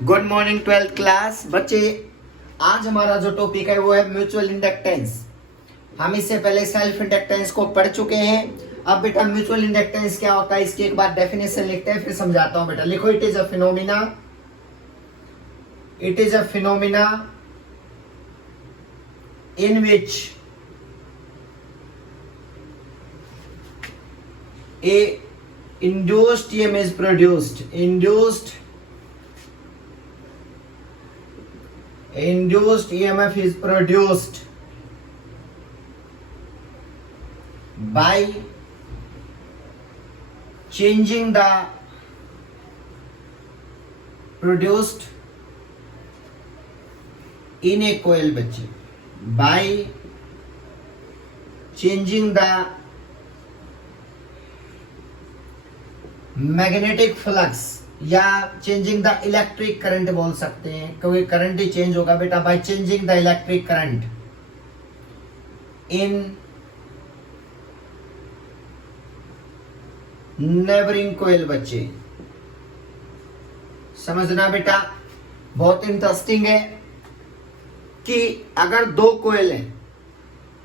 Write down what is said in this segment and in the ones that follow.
Good morning twelfth class बच्चे। आज हमारा जो टॉपिक है वो है म्यूचुअल इंडक्टेंस। हम इससे पहले सेल्फ इंडक्टेंस को पढ़ चुके हैं। अब बेटा म्यूचुअल इंडक्टेंस क्या होता है इसकी एक बार डेफिनेशन लिखते हैं, फिर समझाता हूं। बेटा लिखो, it is a phenomena in which A induced EMF is produced. Induced EMF is produced by changing the produced in a coil बच्चे, by changing the magnetic flux या चेंजिंग द इलेक्ट्रिक करंट बोल सकते हैं, क्योंकि current ही change होगा बेटा by changing the electric current in neighbouring coil. बच्चे समझना बेटा, बहुत इंटरेस्टिंग है कि अगर दो कोयल है,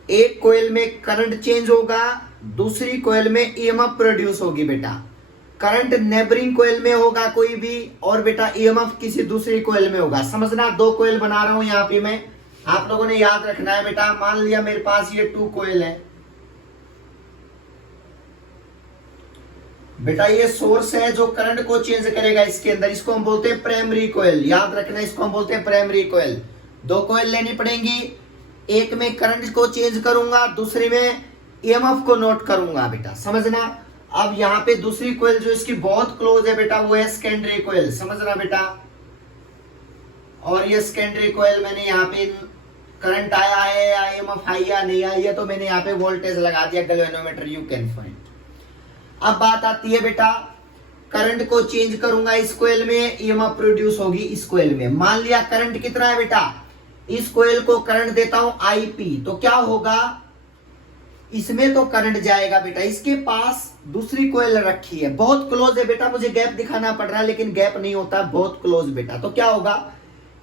एक कोयल में करंट चेंज होगा, दूसरी कोयल में ईएमएफ प्रोड्यूस होगी। बेटा करंट नेबरिंग कोयल में होगा कोई भी, और बेटा ईएमएफ किसी दूसरी कोयल में होगा। समझना, दो कोयल बना रहा हूं यहां पे मैं, आप लोगों ने याद रखना है बेटा। मान लिया मेरे पास ये 2 कोयल है बेटा, ये सोर्स है जो करंट को चेंज करेगा इसके अंदर, इसको हम बोलते हैं प्राइमरी कोयल। याद रखना, इसको हम बोलते हैं प्राइमरी कोयल। 2 कोयल लेनी पड़ेंगी, एक में करंट को चेंज करूंगा, दूसरे में ईएमएफ को नोट करूंगा। बेटा समझना, अब यहाँ पे दूसरी कोयल जो इसकी बहुत क्लोज है बेटा, वो है सेकेंडरी कोयल। समझना बेटा, और ये सेकेंडरी कोयल मैंने यहाँ पे करंट आया है या ईएमएफ आई या नहीं आई है, तो मैंने यहाँ पे वोल्टेज लगा दिया, गैल्वेनोमीटर यू कैन फाइंड। अब बात आती है बेटा, करंट को चेंज करूंगा इस कोयल में, ईएमएफ प्रोड्यूस होगी इस कोयल में। मान लिया करंट कितना है बेटा, इस कोयल को करंट देता हूं आईपी, तो क्या होगा, इसमें तो करंट जाएगा बेटा, इसके पास दूसरी कोयल रखी है, बहुत क्लोज है बेटा, मुझे गैप दिखाना पड़ रहा है लेकिन गैप नहीं होता, बहुत क्लोज बेटा। तो क्या होगा,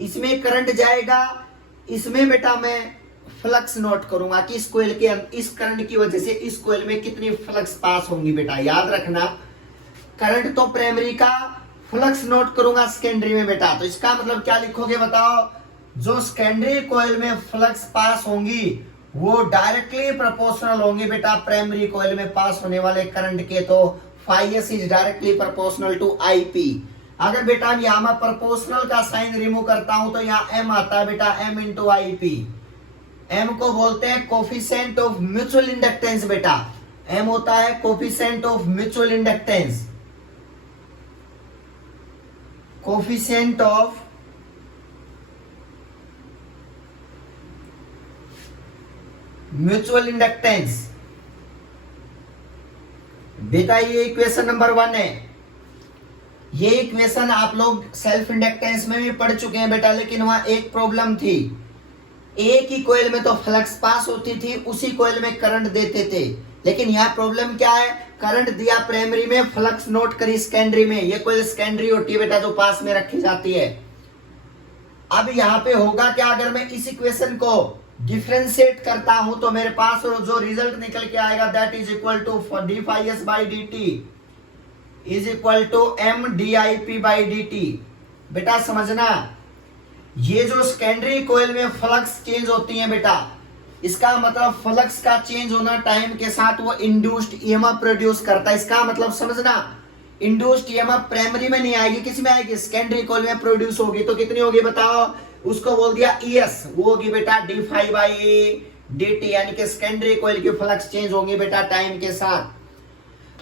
इसमें करंट जाएगा, इसमें बेटा मैं फ्लक्स नोट करूंगा कि इस कोयल के इस करंट की वजह से इस कोयल में कितनी फ्लक्स पास होंगी। बेटा याद रखना, करंट तो प्राइमरी का, फ्लक्स नोट करूंगा सेकेंडरी में बेटा। तो इसका मतलब क्या लिखोगे बताओ, जो सेकेंडरी कोयल में फ्लक्स पास होंगी वो डायरेक्टली प्रोपोर्शनल होंगी बेटा प्राइमरी कोयल में पास होने वाले करंट के। तो phi s is directly proportional to IP. अगर बेटा यहां मैं प्रोपोर्शनल का साइन रिमूव करता हूं तो यहाँ एम आता है बेटा, एम इंटू आईपी। एम को बोलते हैं कोफिशिएंट ऑफ म्यूचुअल इंडक्टेंस। बेटा एम होता है coefficient of mutual inductance, coefficient of mutual inductance. बेटा ये इक्वेशन नंबर 1 है। ये इक्वेशन आप लोग सेल्फ इंडक्टेंस में भी पढ़ चुके हैं बेटा, लेकिन वहां एक प्रॉब्लम थी, एक ही कोयल में तो फ्लक्स पास होती थी, उसी कोयल में करंट देते थे। लेकिन यहाँ प्रॉब्लम क्या है, करंट दिया प्राइमरी में, फ्लक्स नोट करी सेकेंडरी में। ये कोयल सेकेंडरी होती है बेटा, जो पास में रखी जाती है। अब यहाँ पे होगा क्या, अगर मैं इस इक्वेशन को डिफरेंशिएट करता हूं तो मेरे पास जो रिजल्ट निकल के आएगा, that is equal to D phi S by D T is equal to M D I P by D T. बेटा समझना, ये जो सेकेंडरी कोयल में फ्लक्स चेंज होती है बेटा, इसका मतलब फ्लक्स का चेंज होना टाइम के साथ वो इंड्यूस्ड ईएमएफ प्रोड्यूस करता है। इसका मतलब समझना, इंड्यूस्ड ईएमएफ प्राइमरी में नहीं आएगी, किसी में आएगी, सेकेंडरी कोयल में प्रोड्यूस होगी। तो कितनी होगी बताओ, उसको बोल दिया ईएस, वो होगी बेटा D phi by D T, यानी कि सेकेंडरी कोयल की फ्लक्स चेंज होगी बेटा टाइम के साथ।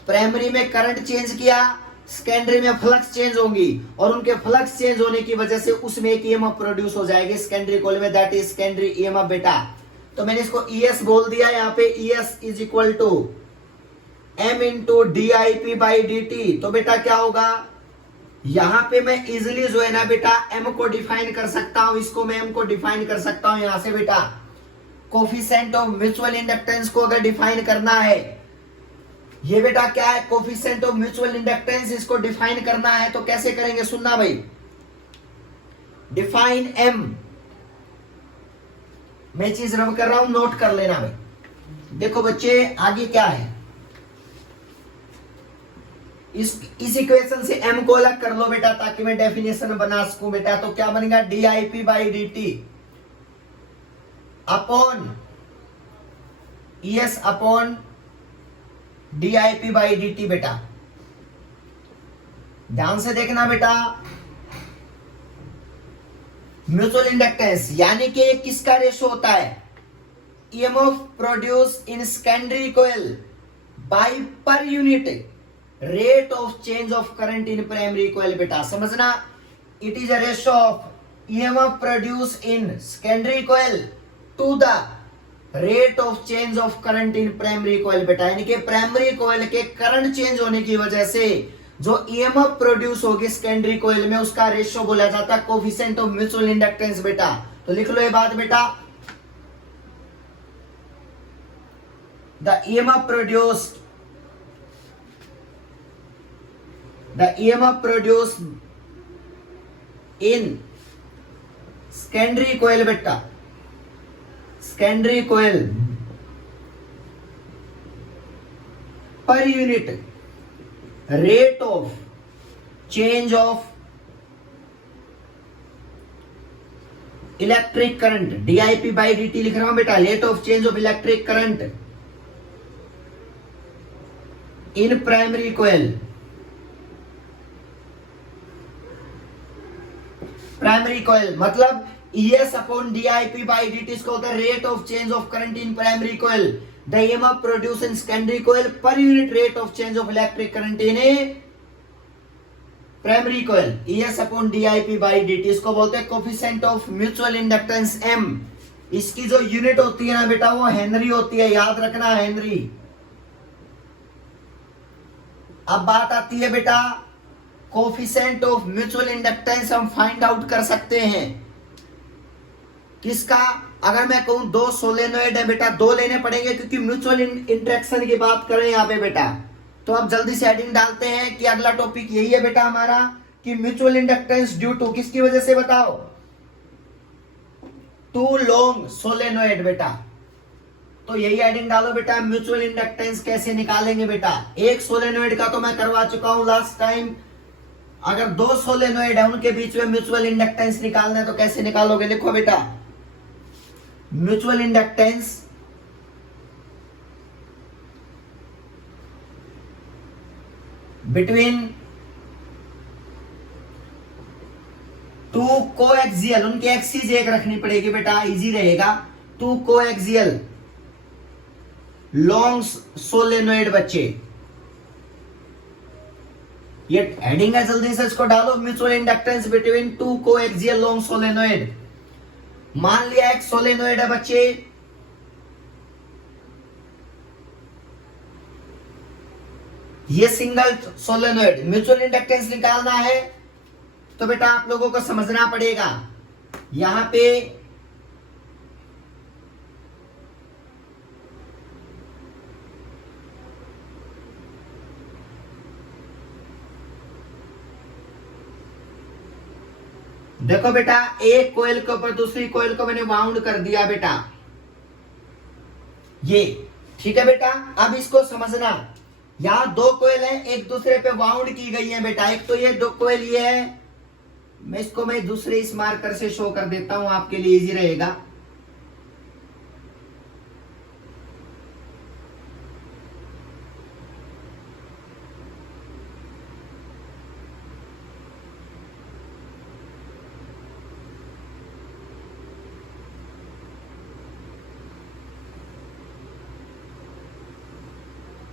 प्राइमरी में करंट चेंज किया, सेकेंडरी में फ्लक्स चेंज होगी, और उनके फ्लक्स चेंज होने की वजह से उसमें एक ईएमएफ प्रोड्यूस हो जाएगी सेकेंडरी कोयल में, दैट इज सेकेंडरी ईएमएफ बेटा। तो मैंने इसको ईएस बोल दिया, यहाँ पे ES is equal to M into D I P by D T. तो बेटा क्या होगा, यहां पे मैं इजिली जो है ना बेटा m को डिफाइन कर सकता हूं, इसको मैं m को डिफाइन कर सकता हूं यहां से बेटा। कोफिशिएंट ऑफ म्यूचुअल इंडक्टेंस को अगर डिफाइन करना है, ये बेटा क्या है, कोफिशिएंट ऑफ म्यूचुअल इंडक्टेंस, इसको डिफाइन करना है तो कैसे करेंगे, सुनना भाई। डिफाइन एम, मैं चीज रब कर रहा हूं, नोट कर लेना भाई। देखो बच्चे आगे क्या है, इस इक्वेशन से m को अलग कर लो बेटा ताकि मैं डेफिनेशन बना सकूं बेटा। तो क्या बनेगा, dip by dt upon es upon dip by dt बेटा। ध्यान से देखना बेटा, म्यूचुअल इंडक्टेंस यानी कि किसका रेशो होता है, EMF produce in secondary coil by per unit rate of change of current in primary coil बेटा। समझना, it is a ratio of EMF produce in secondary coil to the rate of change of current in primary coil बेटा। यानी कि primary coil के current change होने की वजह से जो ईएमएफ प्रोड्यूस होगी सेकेंडरी कॉइल में, उसका रेशियो बोला जाता है कोफिशिएंट ऑफ म्यूचुअल इंडक्टेंस बेटा। तो लिख लो ये बात बेटा, the EMF produced in secondary coil बेटा, सेकेंडरी कॉइल पर unit rate of change of electric current, DIP by DT लिख रहा हूं बेटा, rate of change of electric current in primary coil, primary coil मतलब ES upon DIP by DT इसको होता है rate of change of current in primary coil, the EMF produce in secondary coil पर unit rate of change of electric current in A primary coil, ES upon DIP by DT इसको बोलते हैं coefficient of mutual inductance M। इसकी जो unit होती है ना बेटा वो हेनरी होती है, याद रखना हेनरी। अब बात आती है बेटा कोफिशिएंट ऑफ म्यूचुअल इंडक्टेंस हम फाइंड आउट कर सकते हैं किसका, अगर मैं कहूं दो सोलेनोइड है बेटा, दो लेने पड़ेंगे क्योंकि म्यूचुअल इंटरेक्शन की बात करें यहां पे बेटा। तो अब जल्दी से हेडिंग डालते हैं कि अगला टॉपिक यही है बेटा हमारा कि म्यूचुअल इंडक्टेंस ड्यू टू किसकी वजह से बताओ, टू लॉन्ग सोलेनोइड बेटा। तो यही हेडिंग डालो बेटा, म्यूचुअल इंडक्टेंस कैसे निकालेंगे बेटा। एक सोलेनोइड का तो मैं करवा चुका हूं लास्ट टाइम, अगर दो सोलेनोइड है उनके बीच में म्यूचुअल इंडक्टेंस निकालना है तो कैसे निकालोगे, लिखो बेटा mutual inductance between two coaxial, उनकी एक्सिस एक रखनी पड़ेगी बेटा, इजी रहेगा। टू कोएक्सियल लॉन्ग सोलेनोइड बच्चे, ये हेडिंग है, जल्दी से इसको डालो, mutual inductance between two coaxial long solenoid. मान लिया एक सोलेनोइड है बच्चे, ये सिंगल सोलेनोइड, म्यूचुअल इंडक्टेंस निकालना है तो बेटा आप लोगों को समझना पड़ेगा यहां पे देखो बेटा, एक कोयल के ऊपर दूसरी कोयल को मैंने वाउंड कर दिया बेटा, ये ठीक है बेटा। अब इसको समझना, यहां दो कोयल है एक दूसरे पे वाउंड की गई है बेटा, एक तो ये दो कोयल ये है, मैं दूसरे इस मार्कर से शो कर देता हूं आपके लिए इजी रहेगा।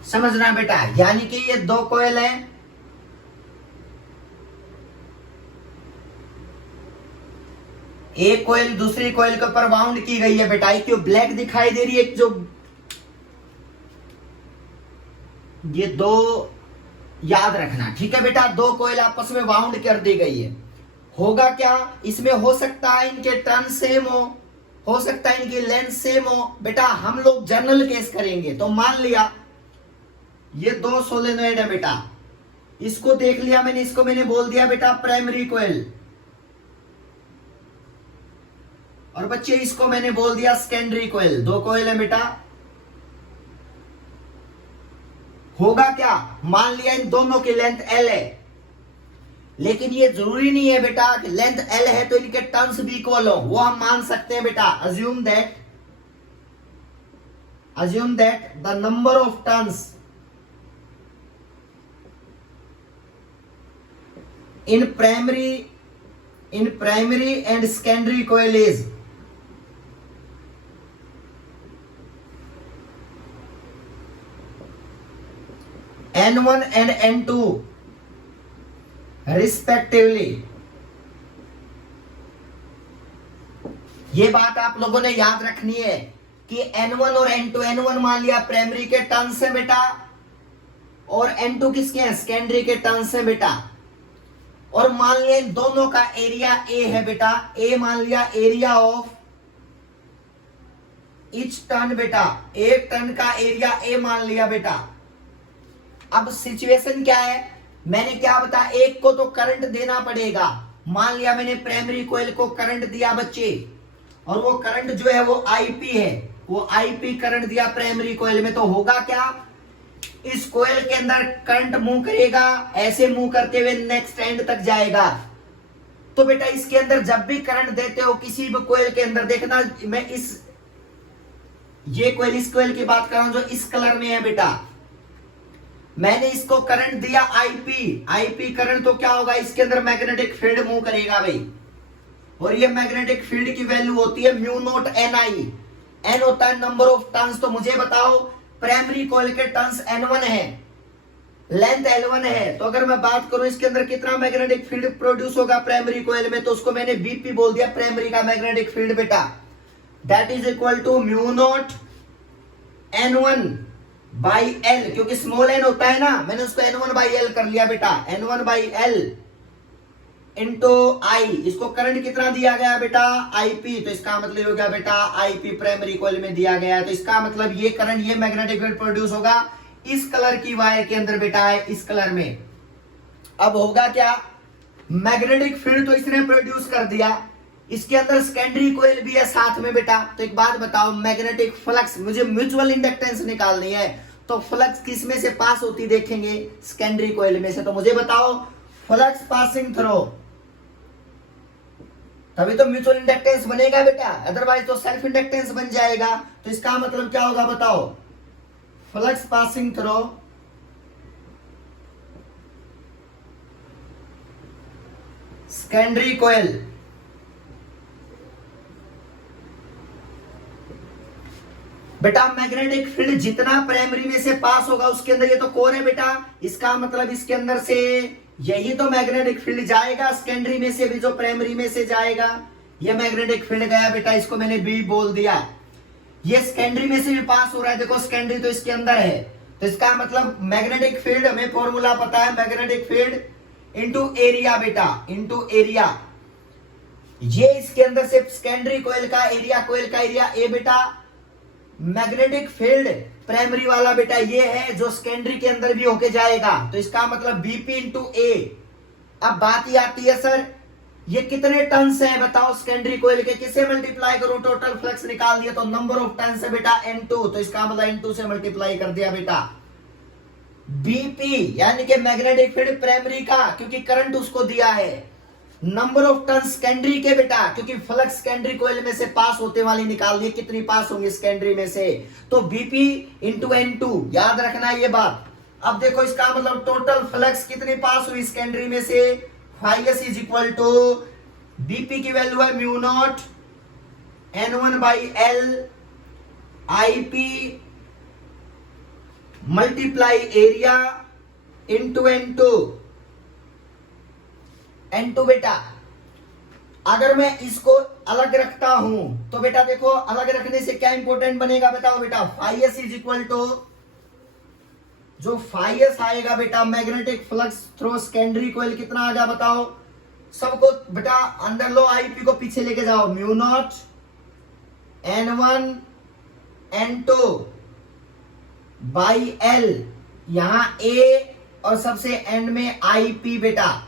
समझना बेटा, यानी कि ये दो कोयल है, एक कोयल दूसरी कोयल के ऊपर वाउंड की गई है बेटा। क्यों ब्लैक दिखाई दे रही है, जो ये दो याद रखना, ठीक है बेटा, दो कोयल आपस में वाउंड कर दी गई है। होगा क्या, इसमें हो सकता है इनके टर्न सेम हो सकता है इनकी लेंथ सेम हो बेटा। हम लोग जनरल केस करेंगे, तो मान लिया ये दो सोलेनोइड है बेटा, इसको देख लिया मैंने, इसको मैंने बोल दिया बेटा प्राइमरी कोयल, और बच्चे इसको मैंने बोल दिया सेकेंडरी कोयल। दो कोयल है बेटा। होगा क्या, मान लिया इन दोनों की लेंथ L है, लेकिन ये जरूरी नहीं है बेटा कि लेंथ L है तो इनके टर्न्स भी इक्वल हो, वो हम मान सकते हैं बेटा। Assume that the number of turns in primary and secondary coil is N1 and N2 respectively। ये बात आप लोगों ने याद रखनी है कि N1 और N2, N1 मान लिया प्राइमरी के टर्न्स है बेटा, और N2 किसके हैं, सेकेंडरी के टर्न्स है बेटा। और मान लिया इन दोनों का एरिया A है बेटा, A मान लिया एरिया ऑफ ईच टर्न बेटा, एक टर्न का एरिया A मान लिया बेटा। अब सिचुएशन क्या है, मैंने क्या बताया, एक को तो करंट देना पड़ेगा। मान लिया मैंने प्राइमरी कोयल को करंट दिया बच्चे, और वो करंट जो है वो IP है, वो IP करंट दिया प्राइमरी कोयल में, तो होगा क्या, इस कोयल के अंदर करंट मूव करेगा, ऐसे मूव करते हुए नेक्स्ट एंड तक जाएगा। तो बेटा इसके अंदर जब भी करंट देते हो किसी भी कोयल के अंदर, देखना मैं इस कोयल की बात कर रहा हूं जो इस कलर में है बेटा, मैंने इसको करंट दिया IP करंट, तो क्या होगा, इसके अंदर मैग्नेटिक फील्ड मूव करेगा भाई, और ये मैग्नेटिक फील्ड की वैल्यू होती है म्यू नॉट NI। N होता है नंबर ऑफ टर्न्स। तो मुझे बताओ प्राइमरी कॉइल के टर्न्स N1 है, लेंथ L1 है, तो अगर मैं बात करूं इसके अंदर कितना मैग्नेटिक फील्ड प्रोड्यूस होगा प्राइमरी कॉइल में, तो उसको मैंने BP बोल दिया, प्राइमरी का मैग्नेटिक फील्ड बेटा, that is equal to mu naught N1 by L, क्योंकि स्मॉल n होता है ना, मैंने उसको N1 बाई L कर लिया बेटा, N1 by L into I। इसको करंट कितना दिया गया बेटा, IP, तो इसका मतलब हो गया बेटा IP प्राइमरी कॉइल में दिया गया है, तो इसका मतलब ये करंट, ये मैग्नेटिक फील्ड प्रोड्यूस होगा इस कलर की वायर के अंदर बेटा है, इस कलर में। अब होगा क्या, मैग्नेटिक फील्ड तो इसने प्रोड्यूस कर दिया, इसके अंदर सेकेंडरी कॉइल भी है साथ में बेटा। तो एक बात बताओ, मैग्नेटिक फ्लक्स, मुझे म्यूचुअल इंडक्टेंस निकालनी है, तो फ्लक्स किस में से पास होती देखेंगे, सेकेंडरी कॉइल में से। तो मुझे बताओ फ्लक्स पासिंग थ्रू, तभी तो म्यूचुअल इंडक्टेंस बनेगा बेटा, अदरवाइज तो सेल्फ इंडक्टेंस बन जाएगा। तो इसका मतलब क्या होगा बताओ, flux passing through secondary coil, बेटा मैग्नेटिक फील्ड जितना प्राइमरी में से पास होगा उसके अंदर, ये तो कोर है बेटा, इसका मतलब इसके अंदर से यही तो मैग्नेटिक फील्ड जाएगा सेकेंडरी में से भी जो प्राइमरी में से जाएगा। ये मैग्नेटिक फील्ड गया बेटा, इसको मैंने B बोल दिया। ये सेकेंडरी में से भी पास हो रहा है, देखो सेकेंडरी तो इसके अंदर है, तो इसका मतलब मैग्नेटिक फील्ड, हमें फॉर्मूला पता है, मैग्नेटिक फील्ड इनटू एरिया बेटा, इनटू एरिया। ये इसके अंदर से सेकेंडरी कॉइल का एरिया A बेटा, मैग्नेटिक फील्ड प्राइमरी वाला बेटा ये है जो सेकेंडरी के अंदर भी होके जाएगा, तो इसका मतलब BP इंटू A। अब बात ही आती है सर ये कितने टर्न्स हैं बताओ सेकेंडरी कॉइल के, किसे मल्टीप्लाई करूं, टोटल फ्लक्स निकाल दिया तो नंबर ऑफ टर्न्स है बेटा N2, तो इसका मतलब N2 से मल्टीप्लाई कर दिया बेटा। BP यानी कि मैग्नेटिक फील्ड प्राइमरी का, क्योंकि करंट उसको दिया है, नंबर ऑफ टर्न्स सेकेंडरी के बेटा, क्योंकि फ्लक्स सेकेंडरी कॉइल में से पास होते वाली निकाल दी, कितनी पास होंगी सेकेंडरी में से, तो BP इंटू N2, याद रखना ये बात। अब देखो इसका मतलब टोटल फ्लक्स कितनी पास हुई सेकेंडरी में से, phi s is equal to BP की वैल्यू है mu naught N1 by L IP multiply area into N2 बेटा। अगर मैं इसको अलग रखता हूं तो बेटा देखो अलग रखने से क्या इंपॉर्टेंट बनेगा बताओ बेटा, फाइस इज इक्वल टू, जो फाइस आएगा बेटा magnetic flux through secondary coil कितना आ गया बताओ, सबको बेटा अंदर लो, IP को पीछे लेके जाओ, mu naught N1 N2 by L, यहां A और सबसे एंड में IP बेटा।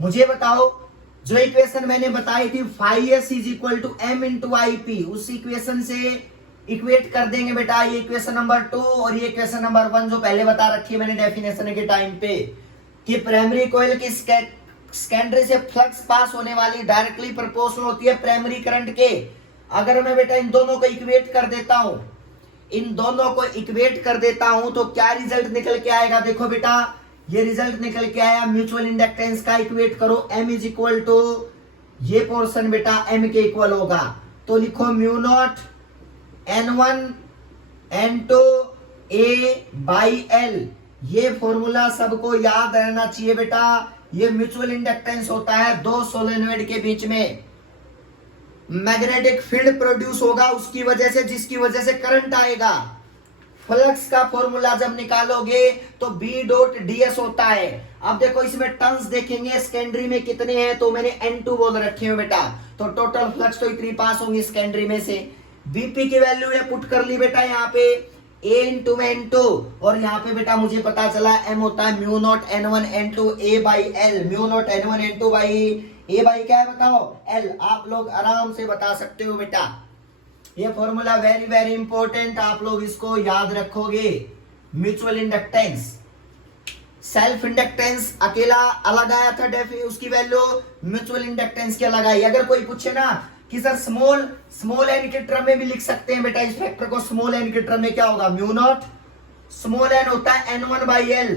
मुझे बताओ जो इक्वेशन मैंने बताई थी phi s is equal to m into I P, उस इक्वेशन से इक्वेट कर देंगे बेटा ये इक्वेशन नंबर 2 और ये इक्वेशन नंबर 1 जो पहले बता रखी है मैंने डेफिनेशन के टाइम पे, कि प्राइमरी कॉइल की सेकेंडरी से फ्लक्स पास होने वाली डायरेक्टली प्रोपोर्शनल होती है प्राइमरी करंट के। अगर मैं बेटा इन दोनों को इक्वेट कर देता हूं, इन दोनों को इक्वेट कर देता हूं तो क्या रिजल्ट निकल के आएगा? देखो बेटा ये रिजल्ट निकल के आया, म्यूचुअल इंडक्टेंस का इक्वेट करो, m इज इक्वल टू ये पोर्शन बेटा m के इक्वल होगा, तो लिखो mu naught N1 N2 A by L। ये फॉर्मूला सबको याद रहना चाहिए बेटा। ये म्यूचुअल इंडक्टेंस होता है दो सोलेनॉइड के बीच में, मैग्नेटिक फील्ड प्रोड्यूस होगा उसकी वजह से, जिसकी वजह से करंट आएगा। फ्लक्स का फॉर्मूला जब निकालोगे तो B डॉट ds होता है। अब देखो इसमें टर्न्स देखेंगे सेकेंडरी में कितने हैं, तो मैंने N2 बोल रखे हैं बेटा, तो टोटल फ्लक्स तो इतनी पास होंगी सेकेंडरी में से। BP की वैल्यू ये पुट कर ली बेटा यहाँ पे A इंटू N2, और यहाँ पे बेटा मुझे पता चला M होता है mu naught N1 N2 A by L। Mu naught N1 N2 by A by क्या है बताओ? L। आप लोग आराम से बता सकते हो बेटा, ये फॉर्मूला वेरी वेरी इंपॉर्टेंट, आप लोग इसको याद रखोगे। म्यूचुअल इंडक्टेंस, सेल्फ इंडक्टेंस अकेला अलग आया था उसकी वैल्यू, म्यूचुअल इंडक्टेंस की अलग आई। अगर कोई पूछे ना कि सर स्मॉल एन के टर्म में भी लिख सकते हैं बेटा इस फैक्टर को, स्मॉल एन के टर्म में क्या होगा? म्यू नॉट स्मॉल एन होता है N1 बाई L,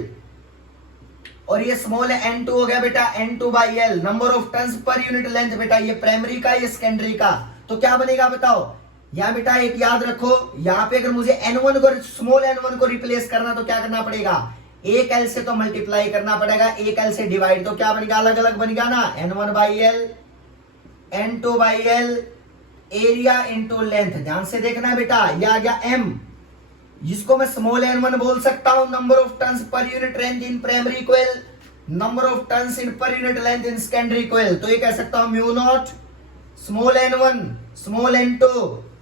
और ये स्मॉल N2 हो गया बेटा N2 by L। Number of turns per unit length बेटा, ये प्राइमरी का ये सेकेंडरी का, तो क्या बनेगा बताओ? यहाँ बेटा एक याद रखो, यहाँ पे अगर मुझे N1 को स्मॉल N1 को रिप्लेस करना तो क्या करना पड़ेगा? एक L से तो मल्टीप्लाई करना पड़ेगा, एक L से डिवाइड, तो क्या बनेगा? अलग अलग बनेगा ना, N1 by L N2 by L, area into length. ध्यान से देखना है बेटा, ये आ गया M, जिसको मैं स्मॉल N1 बोल सकता हूं। Number of turns per unit length in primary coil, number of turns in per unit length in secondary coil, तो ये कह सकता हूं mu naught small N1 small N2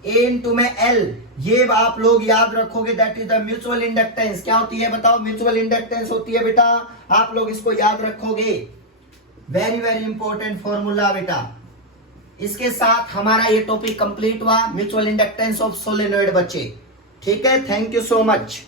A into में L। ये आप लोग याद रखोगे, that is the mutual inductance. क्या होती है बताओ? म्यूचुअल इंडक्टेंस होती है बेटा, आप लोग इसको याद रखोगे, वेरी वेरी इंपॉर्टेंट फॉर्मूला बेटा। इसके साथ हमारा ये टॉपिक कंप्लीट हुआ, म्यूचुअल इंडक्टेंस ऑफ सोलेनॉइड बच्चे। ठीक है, थैंक यू सो मच।